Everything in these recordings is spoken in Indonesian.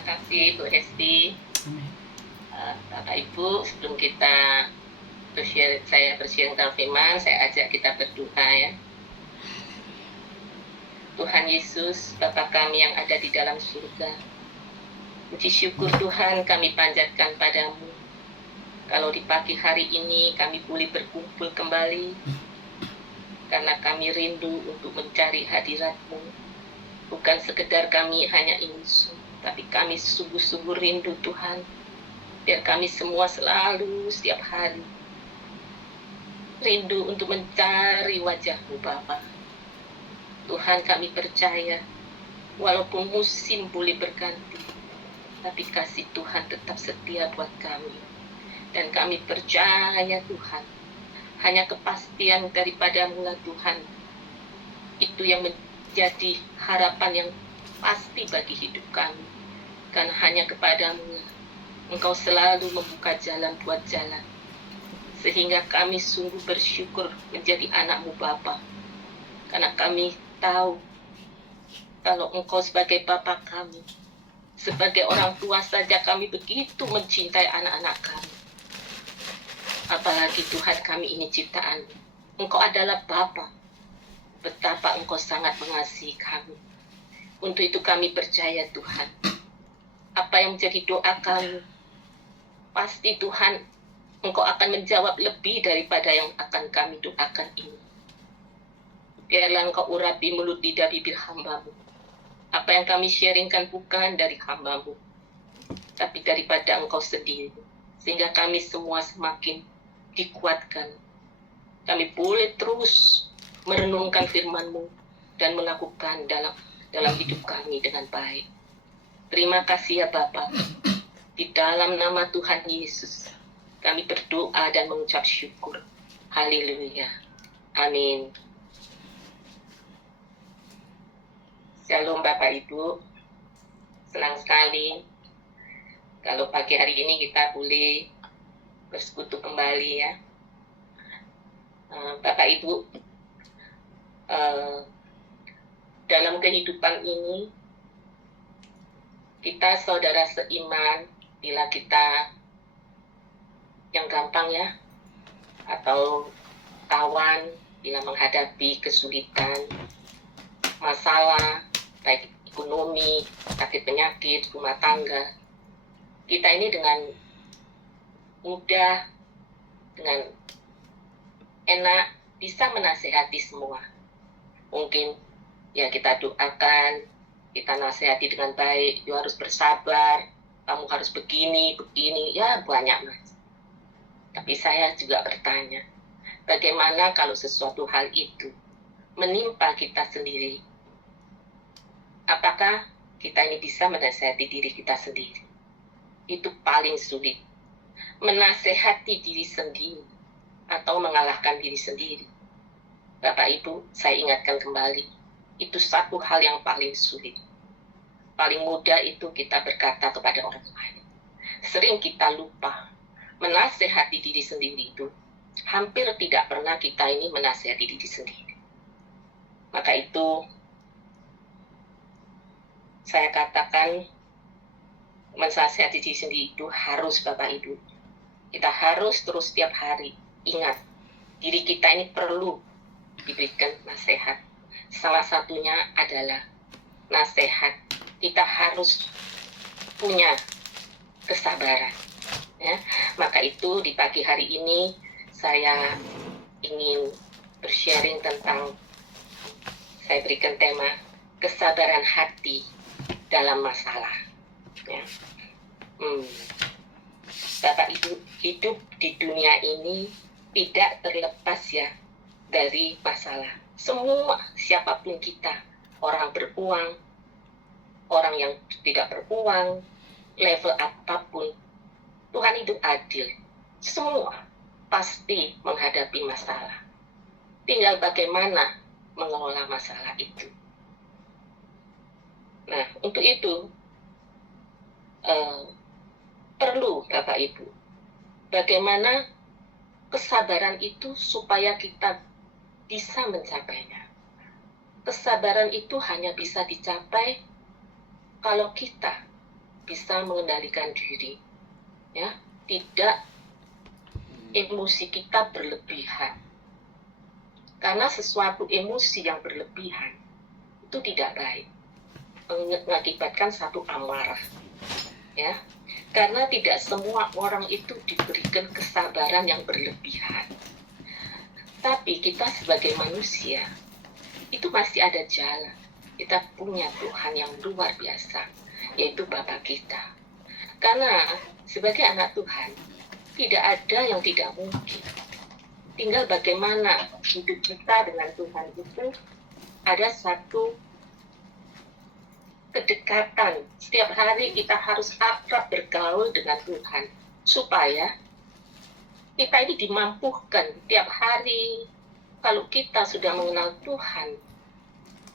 Terima kasih Bu Hesti. Amin. Bapak Ibu, sebelum saya bersharing tentang firman, saya ajak kita berdoa ya. Tuhan Yesus, Bapa kami yang ada di dalam surga, puji syukur Tuhan kami panjatkan padamu. Kalau di pagi hari ini kami boleh berkumpul kembali, karena kami rindu untuk mencari hadirat-Mu. Bukan sekedar kami hanya ingin, tapi kami sungguh-sungguh rindu Tuhan. Biar kami semua selalu setiap hari rindu untuk mencari wajah-Mu Bapa. Tuhan, kami percaya walaupun musim boleh berganti, tapi kasih Tuhan tetap setia buat kami. Dan kami percaya Tuhan, hanya kepastian daripada-Mu lah Tuhan, itu yang menjadi harapan yang pasti bagi hidup kami. Karena hanya kepada-Mu lah Engkau selalu membuka jalan buat jalan. Sehingga kami sungguh bersyukur menjadi anak-Mu Bapa. Karena kami tahu kalau Engkau sebagai Bapa kami, sebagai orang tua saja kami begitu mencintai anak-anak kami. Apalagi Tuhan, kami ini ciptaan. Engkau adalah Bapa. Betapa Engkau sangat mengasihi kami. Untuk itu kami percaya Tuhan, apa yang menjadi doa kami, pasti Tuhan, Engkau akan menjawab lebih daripada yang akan kami doakan ini. Biarlah Engkau urapi mulut lidah bibir hamba-Mu. Apa yang kami sharingkan bukan dari hamba-Mu, tapi daripada Engkau sendiri. Sehingga kami semua semakin dikuatkan. Kami boleh terus merenungkan firman-Mu dan melakukan dalam hidup kami dengan baik. Terima kasih ya Bapa. Di dalam nama Tuhan Yesus, kami berdoa dan mengucap syukur. Haleluya. Amin. Shalom Bapak Ibu. Senang sekali kalau pagi hari ini kita boleh bersekutu kembali ya. Bapak Ibu, dalam kehidupan ini kita saudara seiman. Bila kita yang gampang ya, atau kawan bila menghadapi kesulitan, masalah, baik ekonomi, sakit penyakit, rumah tangga, kita ini dengan mudah, dengan enak bisa menasehati semua. Mungkin ya kita doakan, kita nasihati dengan baik, you harus bersabar, kamu harus begini, ya banyak mas. Tapi saya juga bertanya, bagaimana kalau sesuatu hal itu menimpa kita sendiri? Apakah kita ini bisa menasihati diri kita sendiri? Itu paling sulit. Menasehati diri sendiri atau mengalahkan diri sendiri. Bapak Ibu, saya ingatkan kembali, itu satu hal yang paling sulit. Paling mudah itu kita berkata kepada orang lain. Sering kita lupa menasehati diri sendiri itu. Hampir tidak pernah kita ini menasehati diri sendiri. Maka itu saya katakan menasehati diri sendiri itu harus Bapak Ibu. Kita harus terus setiap hari ingat diri kita ini perlu diberikan nasihat. Salah satunya adalah nasihat. Kita harus punya kesabaran. Ya. Maka itu di pagi hari ini saya ingin bersharing tentang, saya berikan tema kesabaran hati dalam masalah. Ya. Bapak Ibu, hidup di dunia ini tidak terlepas ya dari masalah. Semua, siapapun kita, orang beruang, orang yang tidak beruang, level apapun, Tuhan itu adil. Semua pasti menghadapi masalah. Tinggal bagaimana mengelola masalah itu. Nah, untuk itu perlu Bapak Ibu, bagaimana kesabaran itu supaya kita bisa mencapainya. Kesabaran itu hanya bisa dicapai kalau kita bisa mengendalikan diri, ya, tidak emosi kita berlebihan. Karena sesuatu emosi yang berlebihan itu tidak baik, mengakibatkan satu amarah, ya. Karena tidak semua orang itu diberikan kesabaran yang berlebihan. Tapi kita sebagai manusia itu masih ada jalan. Kita punya Tuhan yang luar biasa, yaitu Bapa kita. Karena sebagai anak Tuhan tidak ada yang tidak mungkin. Tinggal bagaimana hidup kita dengan Tuhan itu ada satu kedekatan. Setiap hari kita harus akrab bergaul dengan Tuhan supaya kita ini dimampukan tiap hari. Kalau kita sudah mengenal Tuhan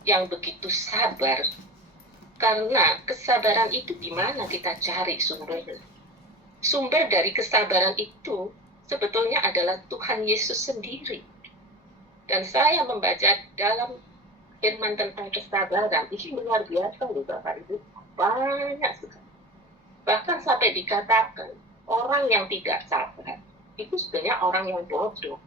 yang begitu sabar, karena kesabaran itu di mana kita cari sumbernya? Sumber dari kesabaran itu sebetulnya adalah Tuhan Yesus sendiri. Dan saya membaca dalam firman tentang kesabaran, ini luar biasa loh Bapak Ibu, banyak sekali. Bahkan sampai dikatakan orang yang tidak sabar itu sebenarnya orang yang bodoh.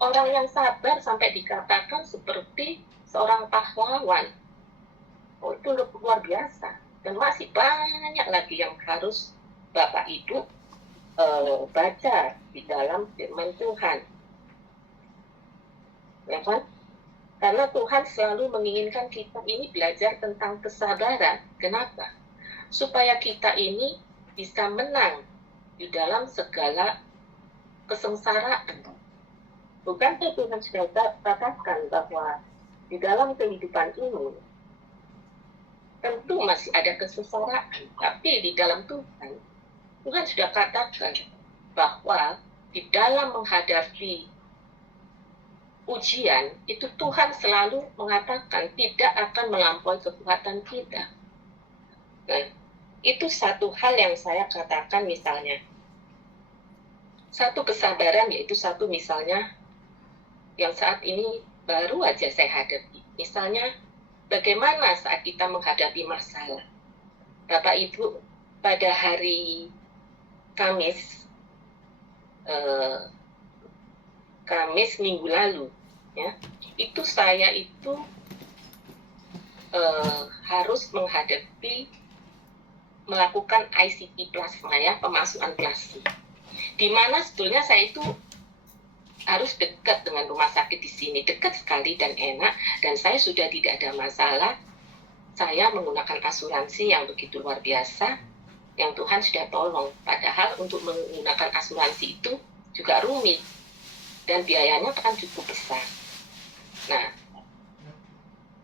Orang yang sabar sampai dikatakan seperti seorang pahlawan. Oh, itu luar biasa. Dan masih banyak lagi yang harus Bapak Ibu baca di dalam firman Tuhan. Ya kan? Karena Tuhan selalu menginginkan kita ini belajar tentang kesabaran. Kenapa? Supaya kita ini bisa menang di dalam segala kesengsaraan. Bukankah Tuhan sudah katakan bahwa di dalam kehidupan ini tentu masih ada kesengsaraan, tapi di dalam Tuhan sudah katakan bahwa di dalam menghadapi ujian itu Tuhan selalu mengatakan tidak akan melampaui kekuatan kita. Nah, itu satu hal yang saya katakan, misalnya satu kesabaran, yaitu satu misalnya yang saat ini baru aja saya hadapi. Misalnya bagaimana saat kita menghadapi masalah. Bapak Ibu, pada hari Kamis minggu lalu, ya, itu saya itu harus melakukan ICT plasma, ya, pemasukan plasma. Di mana sebetulnya saya itu harus dekat dengan rumah sakit di sini, dekat sekali dan enak, dan saya sudah tidak ada masalah. Saya menggunakan asuransi yang begitu luar biasa, yang Tuhan sudah tolong. Padahal untuk menggunakan asuransi itu juga rumit, dan biayanya kan cukup besar. Nah,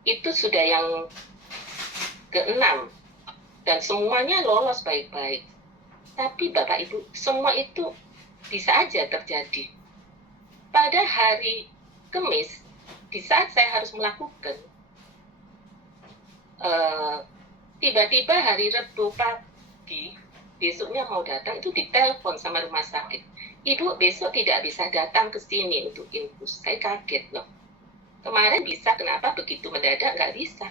itu sudah yang ke-6, dan semuanya lolos baik-baik. Tapi Bapak Ibu, semua itu bisa aja terjadi. Pada hari Kamis, di saat saya harus melakukan, tiba-tiba hari Rabu pagi, besoknya mau datang, itu ditelepon sama rumah sakit. Ibu besok tidak bisa datang ke sini untuk infus. Saya kaget loh. Kemarin bisa, kenapa begitu mendadak nggak bisa?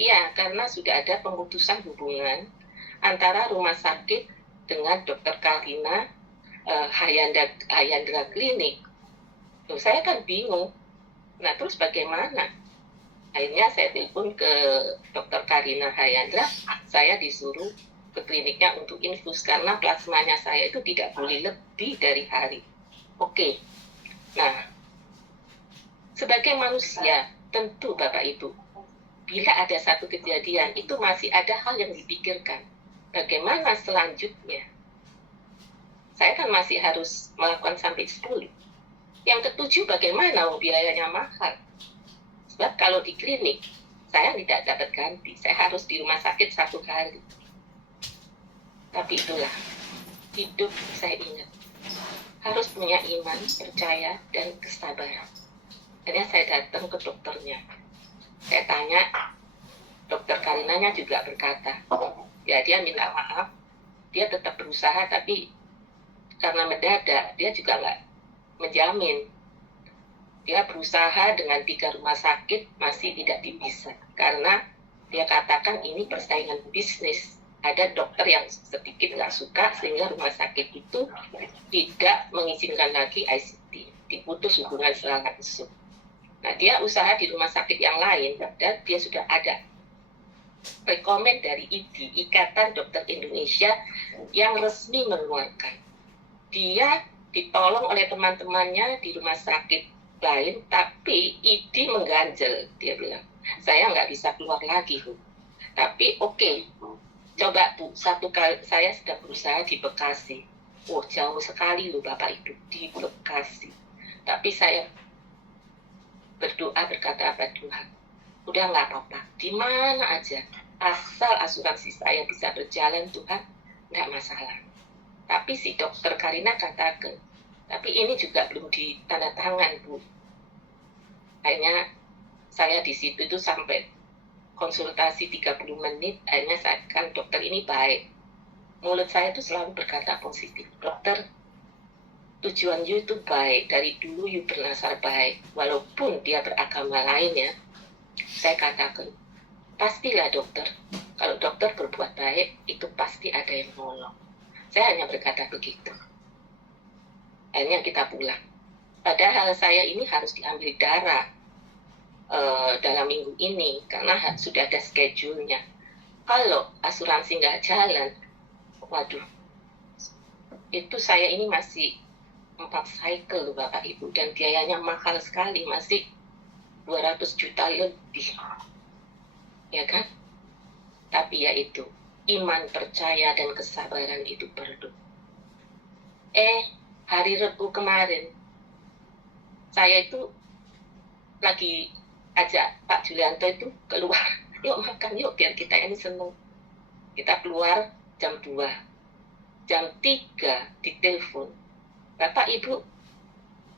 Iya, karena sudah ada pemutusan hubungan antara rumah sakit dengan Dr. Karina Hayandra Klinik. Loh, saya kan bingung. Nah, terus bagaimana? Akhirnya saya telepon ke Dr. Karina Hayandra, saya disuruh ke kliniknya untuk infus karena plasmanya saya itu tidak boleh lebih dari hari. Oke. Nah, sebagai manusia, tentu Bapak Ibu, bila ada satu kejadian, itu masih ada hal yang dipikirkan. Bagaimana selanjutnya? Saya kan masih harus melakukan sampai 10. Yang ke-7, bagaimana? Biayanya mahal. Sebab kalau di klinik, saya tidak dapat ganti. Saya harus di rumah sakit 1 kali. Tapi itulah, hidup saya ingat. Harus punya iman, percaya, dan kesabaran. Akhirnya saya datang ke dokternya. Saya tanya, Dokter Karinanya juga berkata, ya dia minta maaf, dia tetap berusaha, tapi karena mendadak, dia juga nggak menjamin. Dia berusaha dengan 3 rumah sakit, masih tidak bisa. Karena dia katakan ini persaingan bisnis ada dokter yang sedikit nggak suka sehingga rumah sakit itu tidak mengizinkan lagi ICT, diputus hubungan secara langsung. Nah, dia usaha di rumah sakit yang lain, dan dia sudah ada rekomend dari IDI, Ikatan Dokter Indonesia, yang resmi mengeluarkan. Dia ditolong oleh teman-temannya di rumah sakit lain, tapi IDI mengganjel, dia bilang. Saya nggak bisa keluar lagi, Bu. Tapi oke, coba Bu, satu kali saya sudah berusaha di Bekasi. Oh, jauh sekali loh Bapak Ibu, di Bekasi. Tapi saya berdoa berkata apa Tuhan, udah nggak apa-apa, di mana aja, asal asuransi saya bisa berjalan Tuhan, nggak masalah. Tapi si dokter Karina katakan, tapi ini juga belum ditandatangan Bu. Akhirnya saya di situ itu sampai konsultasi 30 menit, akhirnya saya kan dokter ini baik. Mulut saya itu selalu berkata positif, dokter, tujuan you itu baik, dari dulu you bernasar baik, walaupun dia beragama lain ya. Saya katakan, pastilah dokter, kalau dokter berbuat baik, itu pasti ada yang nolong. Saya hanya berkata begitu. Akhirnya kita pulang. Padahal saya ini harus diambil darah dalam minggu ini, karena sudah ada schedule-nya. Kalau asuransi nggak jalan, waduh, itu saya ini masih 4 cycle loh Bapak Ibu, dan biayanya mahal sekali, masih 200 juta lebih, ya kan? Tapi ya itu, iman, percaya, dan kesabaran itu perlu. Hari Rabu kemarin, saya itu lagi ajak Pak Julianto itu keluar, yuk makan yuk, biar kita ini seneng. Kita keluar jam 2, jam 3 ditelepon, Bapak Ibu,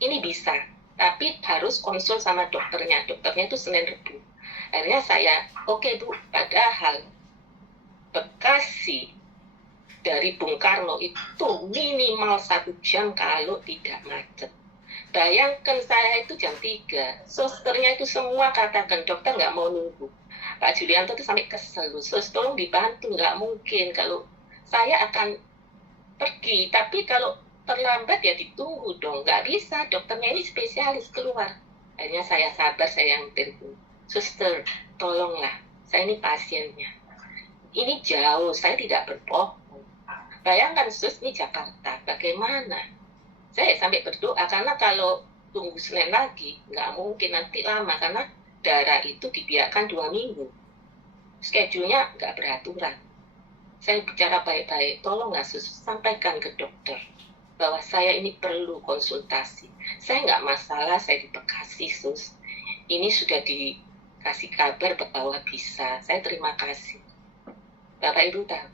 ini bisa, tapi harus konsul sama dokternya. Dokternya itu Senin Rebu. Akhirnya saya, oke Bu, padahal Bekasi dari Bung Karno itu minimal 1 jam kalau tidak macet. Bayangkan saya itu jam 3, susternya itu semua katakan, dokter nggak mau nunggu. Pak Julianto itu sampai kesel, sus tolong dibantu, nggak mungkin kalau saya akan pergi, tapi kalau terlambat ya ditunggu dong, nggak bisa, dokternya ini spesialis keluar. Akhirnya saya sabar, saya yang telepon, suster tolonglah, saya ini pasiennya, ini jauh, saya tidak berbohong. Bayangkan sus, ini Jakarta, bagaimana? Saya sampai berdoa, karena kalau tunggu Senin lagi nggak mungkin, nanti lama, karena darah itu dibiarkan 2 minggu, schedule-nya nggak beraturan. Saya bicara baik-baik, tolonglah sus, sampaikan ke dokter bahwa saya ini perlu konsultasi. Saya nggak masalah, saya di Bekasi sus, ini sudah dikasih kabar bahwa bisa, saya terima kasih. Bapak Ibu tahu,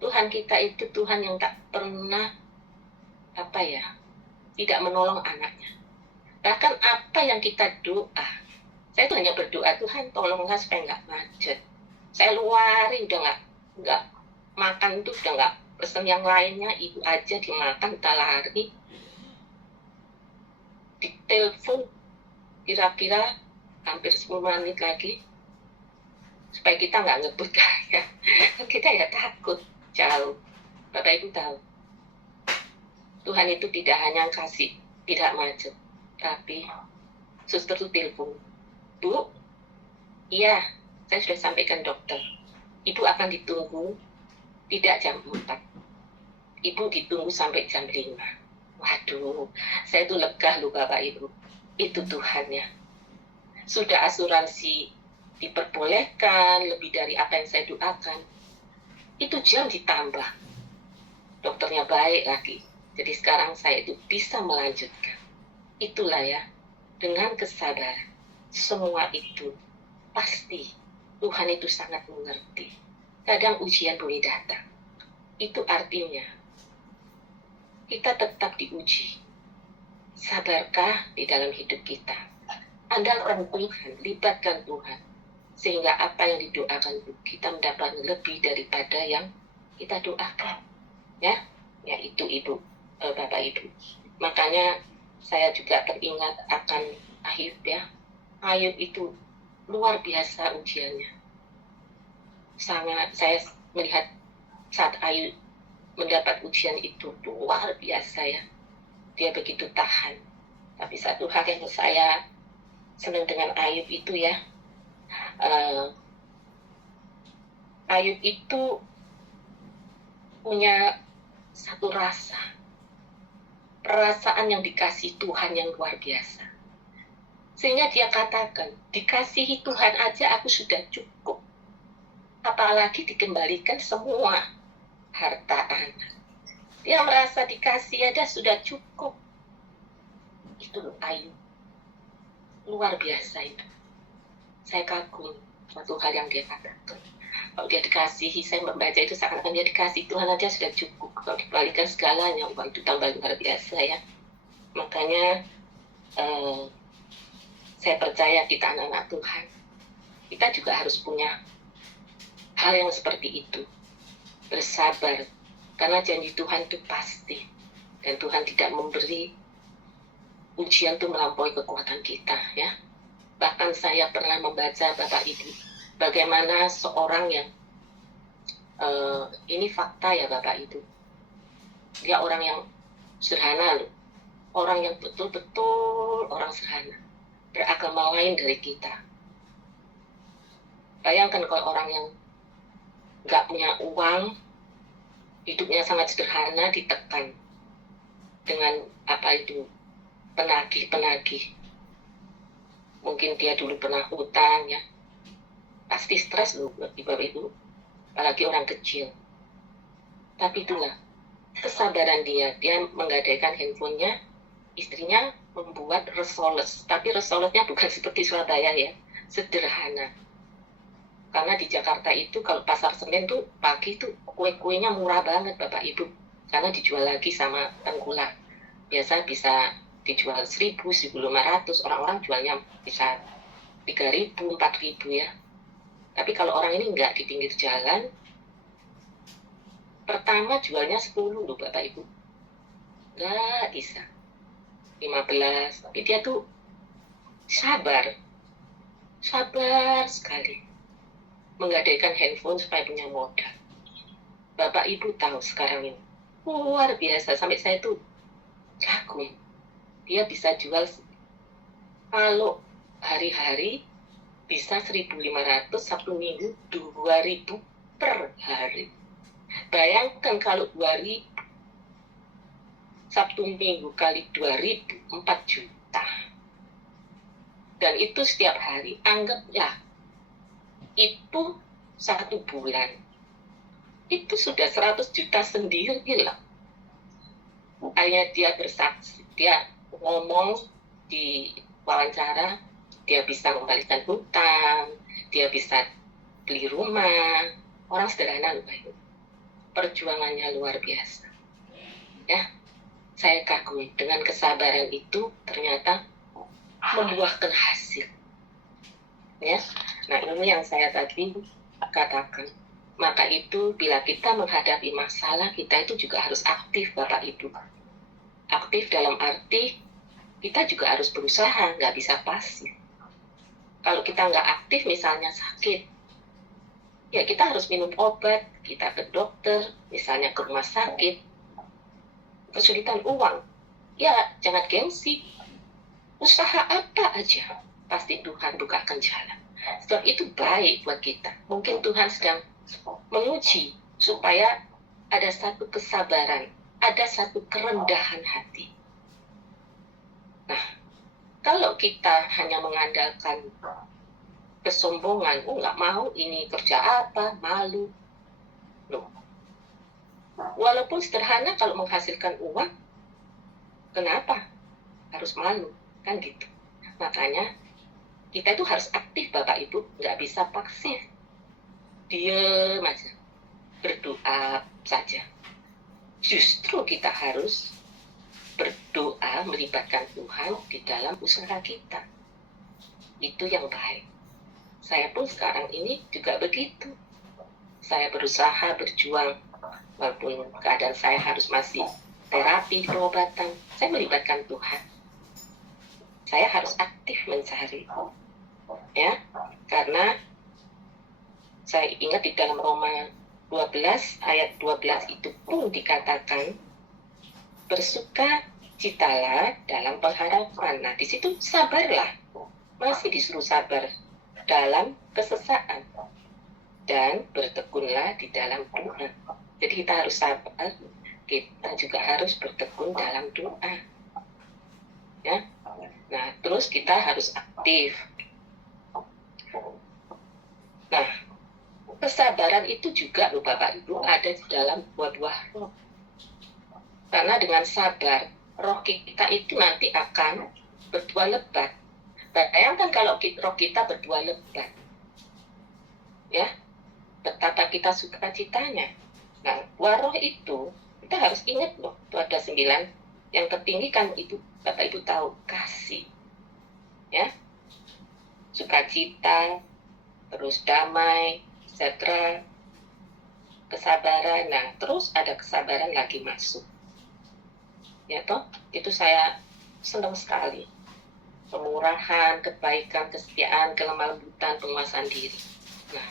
Tuhan kita itu Tuhan yang tak pernah tidak menolong anaknya. Bahkan apa yang kita doa, saya itu hanya berdoa, Tuhan tolonglah supaya nggak macet. Saya luarin, udah nggak makan itu, udah nggak pesen yang lainnya, itu aja dimakan, kita lari. Ditelepon kira-kira hampir 10 menit lagi, supaya kita nggak ngebut ya. Kita ya takut, jauh. Bapak Ibu tahu, Tuhan itu tidak hanya kasih tidak macet, tapi suster itu telepon, Bu, iya, saya sudah sampaikan dokter, Ibu akan ditunggu tidak jam 4, Ibu ditunggu sampai jam 5. Waduh, saya itu lega loh Bapak Ibu, itu Tuhannya. Sudah asuransi diperbolehkan lebih dari apa yang saya doakan, itu jam ditambah, dokternya baik lagi. Jadi sekarang saya itu bisa melanjutkan. Itulah ya, dengan kesabaran. Semua itu pasti Tuhan itu sangat mengerti. Kadang ujian boleh datang. Itu artinya kita tetap diuji. Sabarkah di dalam hidup kita? Andalkan Tuhan, libatkan Tuhan. Sehingga apa yang didoakan itu kita mendapat lebih daripada yang kita doakan. Ya itu Ibu. Bapak Ibu, makanya saya juga teringat akan Ayub ya. Ayub itu luar biasa ujiannya. Sangat, saya melihat saat Ayub mendapat ujian itu luar biasa ya. Dia begitu tahan. Tapi satu hal yang saya senang dengan Ayub itu ya, Ayub itu punya satu perasaan yang dikasih Tuhan yang luar biasa. Sehingga dia katakan, dikasihi Tuhan aja aku sudah cukup. Apalagi dikembalikan semua harta anak. Dia merasa dikasih aja sudah cukup. Itu Ayub. Luar biasa itu. Saya kagum suatu hal yang dia katakan. Kalau dia dikasihi, saya membaca itu seakan-akan dia dikasih Tuhan aja sudah cukup. Kalau dikembalikan segalanya, wah itu tambah luar biasa ya. Makanya saya percaya kita anak-anak Tuhan, kita juga harus punya hal yang seperti itu. Bersabar, karena janji Tuhan itu pasti. Dan Tuhan tidak memberi ujian itu melampaui kekuatan kita ya. Bahkan saya pernah membaca Bapak Ibu, bagaimana seorang yang, ini fakta ya Bapak Ibu, dia orang yang sederhana loh, orang yang betul-betul orang sederhana, beragama lain dari kita. Bayangkan kalau orang yang nggak punya uang, hidupnya sangat sederhana, ditekan dengan penagih. Mungkin dia dulu pernah hutang ya, pasti stres loh Bapak Ibu, apalagi orang kecil. Tapi itulah kesabaran dia menggadaikan handphonenya, istrinya membuat resoles, tapi resolesnya bukan seperti Surabaya ya, sederhana. Karena di Jakarta itu kalau pasar Senen tuh pagi tuh kue-kuenya murah banget Bapak Ibu, karena dijual lagi sama tengkulak. Biasa bisa dijual 1.000, 1.500, orang-orang jualnya bisa 3.000, 4.000 ya. Tapi kalau orang ini enggak, di pinggir jalan, pertama jualnya 10 loh Bapak Ibu. Enggak bisa. 15, tapi dia tuh sabar sekali menggadaikan handphone supaya punya modal. Bapak Ibu tahu sekarang ini luar biasa, sampai saya tuh kagum. Dia bisa jual kalau hari-hari bisa 1.500, Sabtu Minggu 2.000 per hari. Bayangkan kalau 2.000 Sabtu Minggu kali 2.000, 4 juta. Dan itu setiap hari, anggaplah itu 1 bulan. Itu sudah 100 juta sendiri lah. Hanya dia bersaksi, dia ngomong di wawancara, dia bisa mengembalikan hutang, dia bisa beli rumah. Orang sederhana loh, perjuangannya luar biasa ya. Saya kagum dengan kesabaran itu, ternyata membuahkan hasil ya. Nah ini yang saya tadi katakan. Maka itu bila kita menghadapi masalah, kita itu juga harus aktif Bapak Ibu. Aktif dalam arti kita juga harus berusaha, nggak bisa pasif. Kalau kita nggak aktif, misalnya sakit, ya kita harus minum obat, kita ke dokter, misalnya ke rumah sakit. Kesulitan uang, ya jangan gengsi. Usaha apa aja, pasti Tuhan bukakan jalan. Sebab itu baik buat kita. Mungkin Tuhan sedang menguji supaya ada satu kesabaran, ada satu kerendahan hati. Nah, kalau kita hanya mengandalkan kesombongan, nggak mau ini kerja apa, malu. Loh. Walaupun sederhana, kalau menghasilkan uang, kenapa harus malu? Kan gitu. Makanya kita itu harus aktif Bapak Ibu, nggak bisa pasif. Diam aja, berdoa saja. Justru kita harus berdoa, melibatkan Tuhan di dalam usaha kita. Itu yang baik. Saya pun sekarang ini juga begitu. Saya berusaha berjuang, walaupun keadaan saya harus masih terapi, pengobatan, saya melibatkan Tuhan. Saya harus aktif mencari, ya, karena saya ingat di dalam Roma 12 ayat 12 itu pun dikatakan bersukacitalah dalam pengharapan. Nah, di situ sabarlah. Masih disuruh sabar dalam kesesaan dan bertekunlah di dalam doa. Jadi kita harus sabar, kita juga harus bertekun dalam doa. Ya. Nah, terus kita harus aktif. Nah, kesabaran itu juga loh Bapak Ibu ada di dalam buah-buah roh. Karena dengan sabar, roh kita itu nanti akan berbuah lebat. Bayangkan kalau roh kita berbuah lebat. Ya, betapa kita sukacitanya. Nah, buah roh itu, kita harus ingat loh, itu ada 9. Yang tertinggi kan itu, Bapak Ibu tahu, kasih. Ya, sukacita, terus damai, sejahtera, kesabaran. Nah, terus ada kesabaran lagi masuk. Ya toh, itu saya senang sekali. Pemurahan, kebaikan, kesetiaan, kelemah lembutan, penguasaan diri. Nah,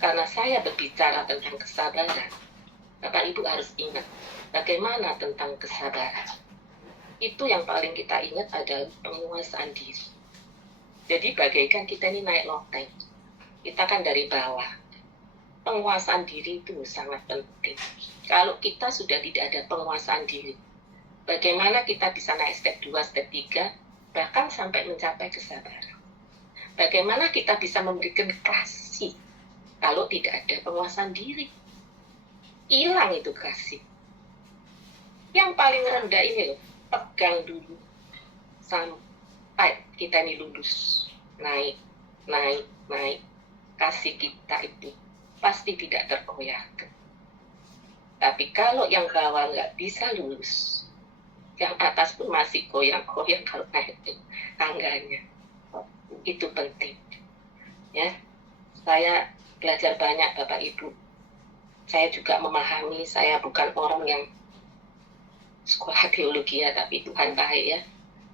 karena saya berbicara tentang kesabaran, Bapak Ibu harus ingat bagaimana tentang kesabaran. Itu yang paling kita ingat adalah penguasaan diri. Jadi bagaikan kita ini naik loteng. Kita kan dari bawah. Penguasaan diri itu sangat penting. Kalau kita sudah tidak ada penguasaan diri, bagaimana kita bisa naik step 2, step 3, bahkan sampai mencapai kesabaran. Bagaimana kita bisa memberikan kasih kalau tidak ada penguasaan diri? Hilang itu kasih. Yang paling rendah ini loh, pegang dulu sampai kita ini lulus. Naik. Kasih kita itu pasti tidak tergoyahkan. Tapi kalau yang bawah nggak bisa lulus, yang atas pun masih goyang-goyang kalau naik tangganya. Itu penting. Ya, saya belajar banyak Bapak Ibu. Saya juga memahami, saya bukan orang yang sekolah teologi ya, tapi Tuhan baik ya,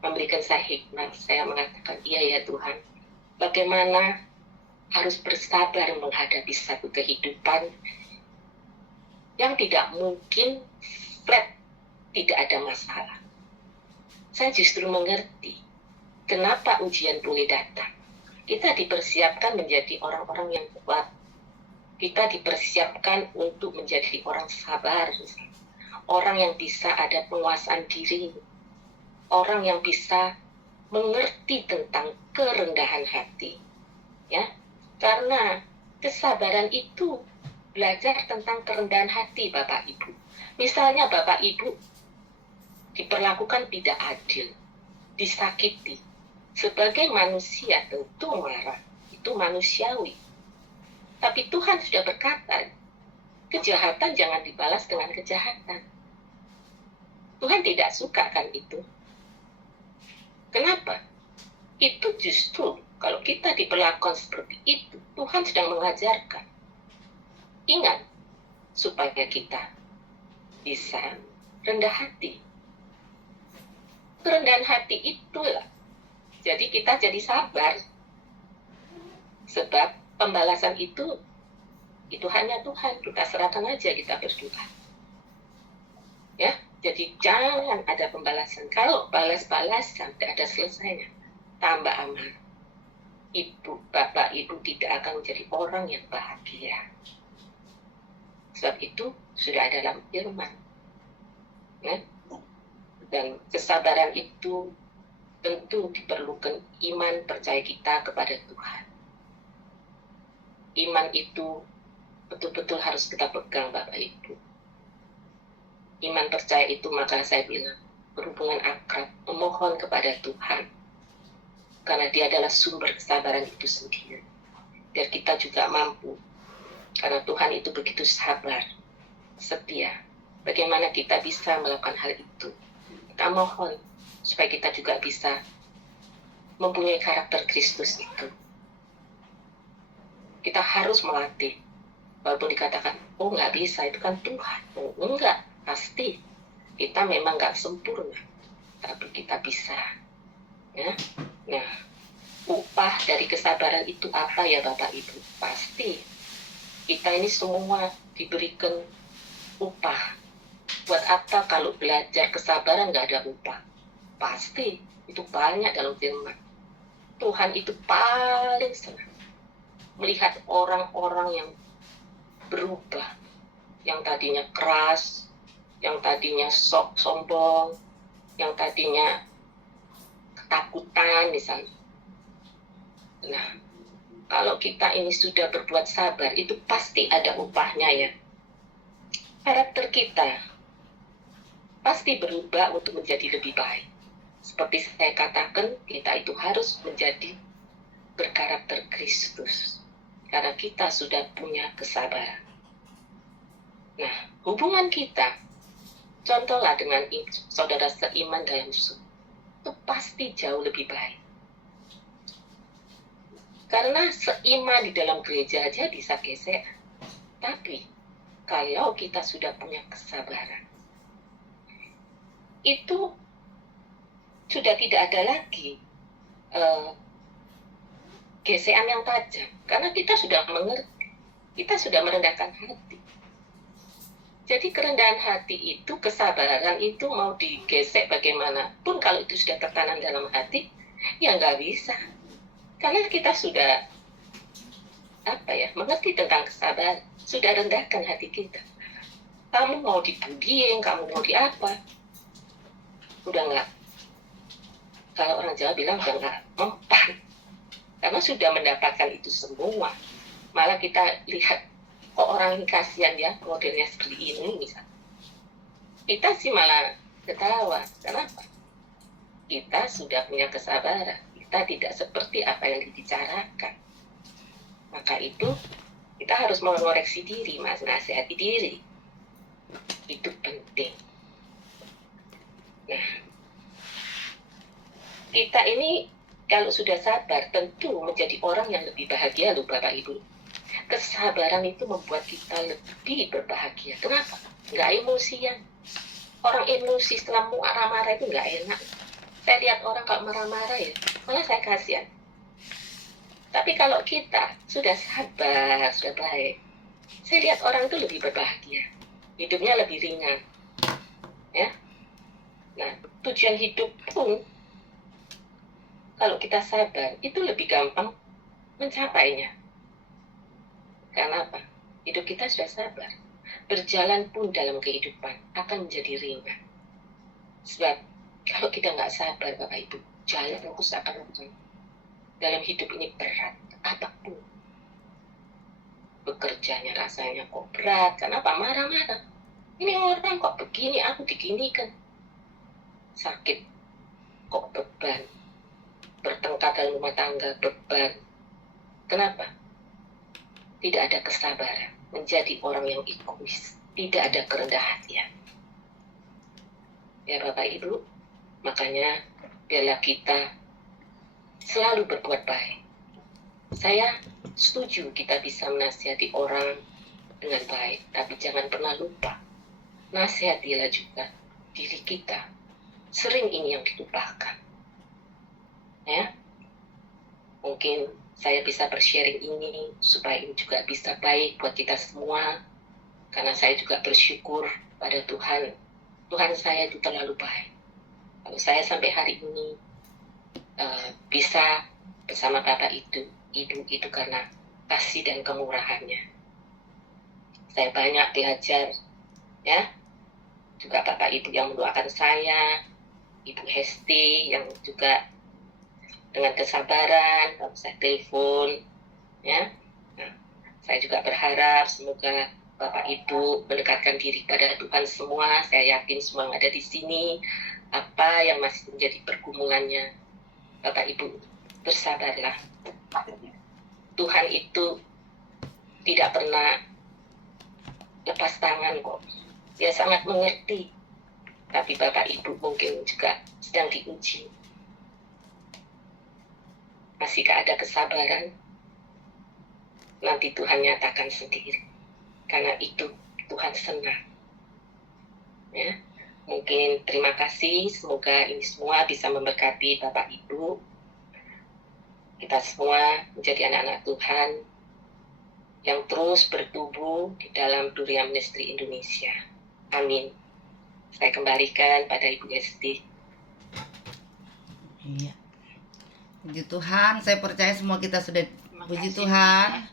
memberikan saya hikmat. Saya mengatakan, iya ya Tuhan, bagaimana harus bersabar menghadapi satu kehidupan yang tidak mungkin flat, tidak ada masalah. Saya justru mengerti kenapa ujian boleh datang. Kita dipersiapkan menjadi orang-orang yang kuat. Kita dipersiapkan untuk menjadi orang sabar. Orang yang bisa ada penguasaan diri. Orang yang bisa mengerti tentang kerendahan hati. Ya, karena kesabaran itu belajar tentang kerendahan hati Bapak Ibu. Misalnya Bapak Ibu diperlakukan tidak adil, disakiti. Sebagai manusia tentu marah, itu manusiawi. Tapi Tuhan sudah berkata, kejahatan jangan dibalas dengan kejahatan. Tuhan tidak suka kan itu. Kenapa? Itu justru kalau kita diperlakukan seperti itu, Tuhan sedang mengajarkan. Ingat, supaya kita bisa rendah hati. Kerendahan hati itulah. Jadi kita jadi sabar. Sebab pembalasan itu hanya Tuhan. Kita serahkan aja, kita berdoa. Ya, jadi jangan ada pembalasan. Kalau balas-balasan tidak ada selesainya, tambah aman. Bapak Ibu tidak akan menjadi orang yang bahagia. Sebab itu sudah ada dalam firman. Ya? Dan kesabaran itu tentu diperlukan iman percaya kita kepada Tuhan. Iman itu betul-betul harus kita pegang Bapak Ibu. Iman percaya itu maka saya bilang berhubungan akrab, memohon kepada Tuhan. Karena dia adalah sumber kesabaran itu sendiri. Biar kita juga mampu. Karena Tuhan itu begitu sabar, setia. Bagaimana kita bisa melakukan hal itu? Kita mohon supaya kita juga bisa mempunyai karakter Kristus itu. Kita harus melatih. Walaupun dikatakan, oh nggak bisa, itu kan Tuhan. Oh enggak, pasti. Kita memang nggak sempurna. Tapi kita bisa. Ya. Nah, upah dari kesabaran itu apa ya Bapak Ibu? Pasti Kita ini semua diberikan upah. Buat apa kalau belajar kesabaran nggak ada upah? Pasti itu banyak dalam firman. Tuhan itu paling senang melihat orang-orang yang berubah, yang tadinya keras, yang tadinya sombong, yang tadinya ketakutan misalnya. Nah, kalau kita ini sudah berbuat sabar, itu pasti ada upahnya ya. Karakter kita pasti berubah untuk menjadi lebih baik. Seperti saya katakan, kita itu harus menjadi berkarakter Kristus. Karena kita sudah punya kesabaran. Nah, hubungan kita, contohlah dengan saudara seiman dalam Yesus, itu pasti jauh lebih baik. Karena seiman di dalam gereja aja bisa gesek. Tapi, kalau kita sudah punya kesabaran, itu sudah tidak ada lagi gesekan yang tajam. Karena kita sudah mengerti, kita sudah merendahkan hati. Jadi kerendahan hati itu, kesabaran itu mau digesek bagaimanapun, kalau itu sudah tertanam dalam hati, ya nggak bisa. Karena kita sudah mengerti tentang kesabaran, sudah rendahkan hati kita. Kamu mau dibullying, kamu mau di apa, udah nggak, kalau orang Jawa bilang udah nggak mempan, karena sudah mendapatkan itu semua. Malah kita lihat, kok orang ini kasihan ya, modelnya seperti ini misalnya. Kita sih malah ketawa. Kenapa? Kita sudah punya kesabaran. Kita tidak seperti apa yang dibicarakan. Maka itu, kita harus mengoreksi diri, menasihati diri. Itu penting. Nah, kita ini kalau sudah sabar, tentu menjadi orang yang lebih bahagia loh Bapak Ibu. Kesabaran itu membuat kita lebih berbahagia. Kenapa? Nggak emosian. Orang emosi setelah marah-marah itu nggak enak. Saya lihat orang kalau marah-marah ya, malah saya kasihan. Tapi kalau kita sudah sabar, sudah baik, saya lihat orang itu lebih berbahagia. Hidupnya lebih ringan. Ya. Nah, tujuan hidup pun, kalau kita sabar, itu lebih gampang mencapainya. Karena apa? Hidup kita sudah sabar. Berjalan pun dalam kehidupan akan menjadi ringan. Sebab kalau kita nggak sabar, Bapak Ibu, jalan terus akan dalam hidup ini berat. Apapun. Bekerjanya rasanya kok berat. Kenapa? Marah-marah. Ini orang kok begini, aku diginikan. Sakit. Kok beban. Bertengkar dalam rumah tangga, beban. Kenapa? Tidak ada kesabaran, menjadi orang yang egois, tidak ada kerendahan hatian. Ya Bapak Ibu, makanya biarlah kita selalu berbuat baik. Saya setuju kita bisa menasihati orang dengan baik, tapi jangan pernah lupa, nasihatilah juga diri kita. Sering ini yang dilupakan. Ya, mungkin saya bisa bersharing ini supaya ini juga bisa baik buat kita semua. Karena saya juga bersyukur pada Tuhan. Tuhan saya itu terlalu baik. Kalau saya sampai hari ini bisa bersama Bapak Ibu itu karena kasih dan kemurahannya. Saya banyak belajar, ya. Juga Bapak Ibu yang mendoakan saya, Ibu Hesti yang juga dengan kesabaran, kalau saya telepon, ya. Nah, saya juga berharap semoga Bapak Ibu mendekatkan diri pada Tuhan semua. Saya yakin semua yang ada di sini, apa yang masih menjadi pergumulannya, Bapak Ibu bersabarlah. Tuhan itu tidak pernah lepas tangan kok. Dia sangat mengerti. Tapi Bapak Ibu mungkin juga sedang diuji. Masihkah ada kesabaran? Nanti Tuhan nyatakan sendiri. Karena itu Tuhan senang. Ya. Mungkin terima kasih. Semoga ini semua bisa memberkati Bapak Ibu. Kita semua menjadi anak-anak Tuhan. yang terus bertumbuh di dalam Durian Ministry Indonesia. Amin. Saya kembalikan pada Ibu Esti. Iya. Puji Tuhan, saya percaya semua kita sudah, puji Tuhan,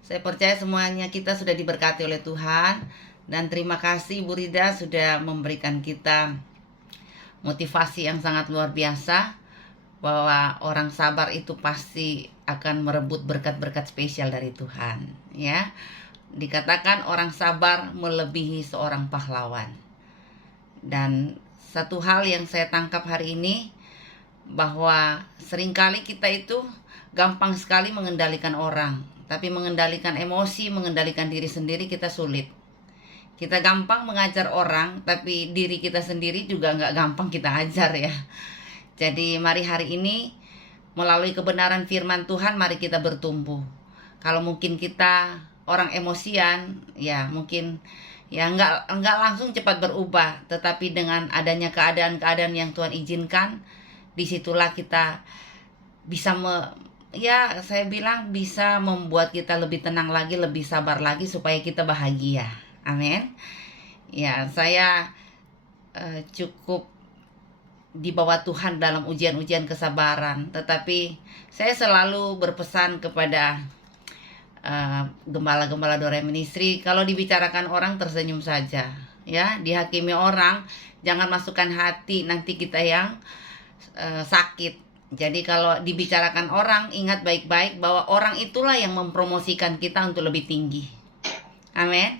saya percaya semuanya kita sudah diberkati oleh Tuhan. Dan terima kasih Ibu Rida sudah memberikan kita motivasi yang sangat luar biasa, bahwa orang sabar itu pasti akan merebut berkat-berkat spesial dari Tuhan. Ya, dikatakan orang sabar melebihi seorang pahlawan. Dan satu hal yang saya tangkap hari ini, bahwa seringkali kita itu gampang sekali mengendalikan orang, tapi mengendalikan emosi, mengendalikan diri sendiri kita sulit. Kita gampang mengajar orang, tapi diri kita sendiri juga nggak gampang kita ajar ya. Jadi mari hari ini melalui kebenaran firman Tuhan, mari kita bertumbuh. Kalau mungkin kita orang emosian, ya mungkin ya nggak langsung cepat berubah, tetapi dengan adanya keadaan-keadaan yang Tuhan izinkan, disitulah kita bisa saya bilang bisa membuat kita lebih tenang lagi, lebih sabar lagi, supaya kita bahagia. Amin. Ya, saya cukup di bawah Tuhan dalam ujian-ujian kesabaran, tetapi saya selalu berpesan kepada gembala-gembala Durian Ministry, kalau dibicarakan orang tersenyum saja, ya, dihakimi orang jangan masukkan hati, nanti kita yang sakit. Jadi kalau dibicarakan orang, ingat baik-baik bahwa orang itulah yang mempromosikan kita untuk lebih tinggi. Amin.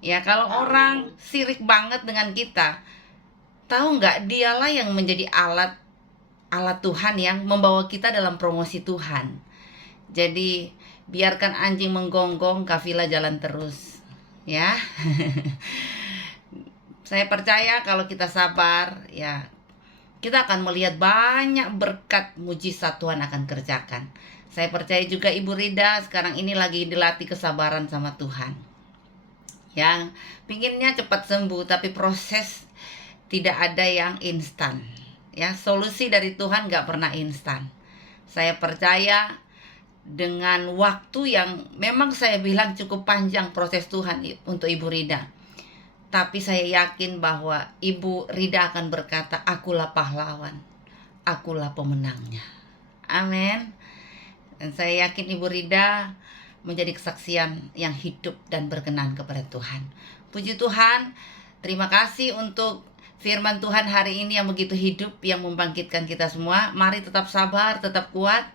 Ya, kalau orang sirik banget dengan kita, tahu nggak, dialah yang menjadi alat Tuhan yang membawa kita dalam promosi Tuhan. Jadi biarkan anjing menggonggong, kafilah jalan terus, ya. Saya percaya kalau kita sabar, ya, kita akan melihat banyak berkat mujizat Tuhan akan kerjakan. Saya percaya juga Ibu Rida sekarang ini lagi dilatih kesabaran sama Tuhan. Yang pinginnya cepat sembuh, tapi proses tidak ada yang instan. Ya, solusi dari Tuhan nggak pernah instan. Saya percaya dengan waktu yang memang saya bilang cukup panjang proses Tuhan untuk Ibu Rida. Tapi saya yakin bahwa Ibu Rida akan berkata, akulah pahlawan, akulah pemenangnya. Amin. Dan saya yakin Ibu Rida menjadi kesaksian yang hidup dan berkenan kepada Tuhan. Puji Tuhan, terima kasih untuk firman Tuhan hari ini yang begitu hidup, yang membangkitkan kita semua. Mari tetap sabar, tetap kuat,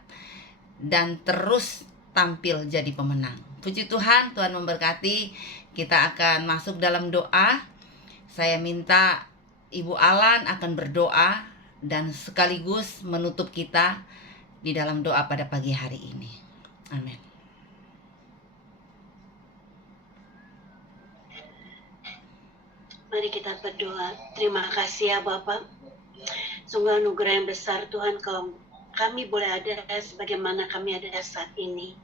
dan terus tampil jadi pemenang. Puji Tuhan, Tuhan memberkati. Kita akan masuk dalam doa. Saya minta Ibu Alan akan berdoa dan sekaligus menutup kita di dalam doa pada pagi hari ini. Amin. Mari kita berdoa. Terima kasih ya Bapak. Sungguh anugerah yang besar Tuhan, kalau kami boleh ada sebagaimana kami ada saat ini.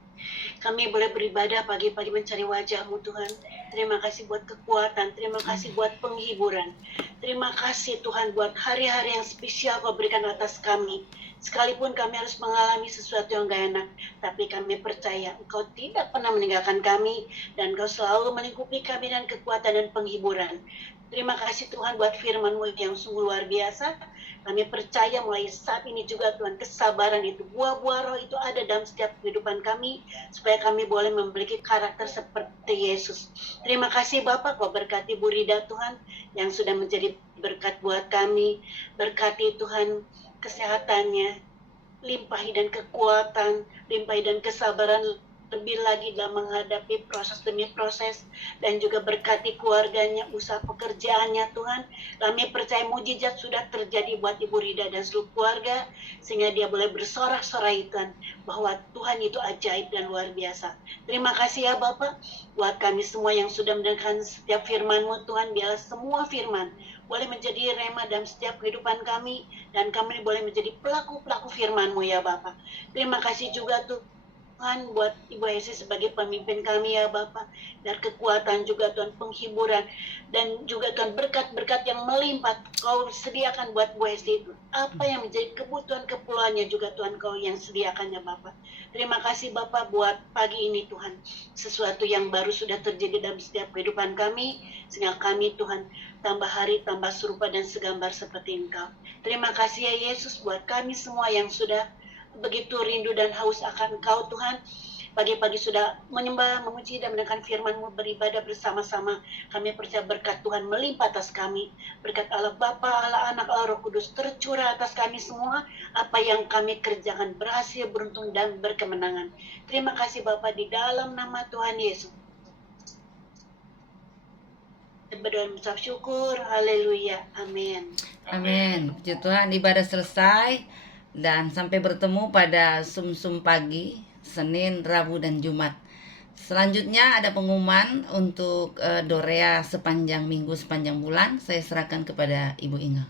Kami boleh beribadah pagi-pagi mencari wajah-Mu Tuhan. Terima kasih buat kekuatan, terima kasih buat penghiburan. Terima kasih Tuhan buat hari-hari yang spesial Kau berikan atas kami. Sekalipun kami harus mengalami sesuatu yang gak enak, tapi kami percaya Engkau tidak pernah meninggalkan kami, dan Engkau selalu melingkupi kami dengan kekuatan dan penghiburan. Terima kasih Tuhan buat firman-Mu yang sungguh luar biasa. Kami percaya mulai saat ini juga Tuhan, kesabaran itu, buah-buah roh itu ada dalam setiap kehidupan kami, supaya kami boleh memiliki karakter seperti Yesus. Terima kasih Bapak, Kau berkati Bu Rida Tuhan, yang sudah menjadi berkat buat kami. Berkati Tuhan kesehatannya, limpahi dan kekuatan, limpahi dan kesabaran lebih lagi dalam menghadapi proses demi proses, dan juga berkati keluarganya, usaha pekerjaannya Tuhan. Kami percaya mujizat sudah terjadi buat Ibu Rida dan seluruh keluarga, sehingga dia boleh bersorak-sorai Tuhan, bahwa Tuhan itu ajaib dan luar biasa. Terima kasih ya Bapak, buat kami semua yang sudah mendengarkan setiap firman-Mu Tuhan. Biarlah semua firman boleh menjadi rema dalam setiap kehidupan kami, dan kami boleh menjadi pelaku-pelaku firman-Mu ya Bapak. Terima kasih juga Tuhan Tuhan buat Ibu Hesi sebagai pemimpin kami ya Bapak. Dan kekuatan juga Tuhan, penghiburan. Dan juga Tuhan berkat-berkat yang melimpah Kau sediakan buat Bu Hesi itu. Apa yang menjadi kebutuhan keperluannya juga Tuhan Kau yang sediakan ya Bapak. Terima kasih Bapak buat pagi ini Tuhan. Sesuatu yang baru sudah terjadi dalam setiap kehidupan kami. Sehingga kami Tuhan tambah hari, tambah serupa dan segambar seperti Engkau. Terima kasih ya Yesus buat kami semua yang sudah begitu rindu dan haus akan Engkau Tuhan. Pagi-pagi sudah menyembah, memuji dan mendengarkan firman-Mu, beribadah bersama-sama. Kami percaya berkat Tuhan melimpah atas kami. Berkat Allah Bapa, Allah Anak, Allah Roh Kudus tercurah atas kami semua. Apa yang kami kerjakan berhasil, beruntung dan berkemenangan. Terima kasih Bapa di dalam nama Tuhan Yesus. Berdoa mengucap syukur, haleluya, amin. Amin. Puji Tuhan, ibadah selesai dan sampai bertemu pada sum-sum pagi, Senin, Rabu, dan Jumat. Selanjutnya ada pengumuman untuk Dorea sepanjang minggu, sepanjang bulan. Saya serahkan kepada Ibu Inga.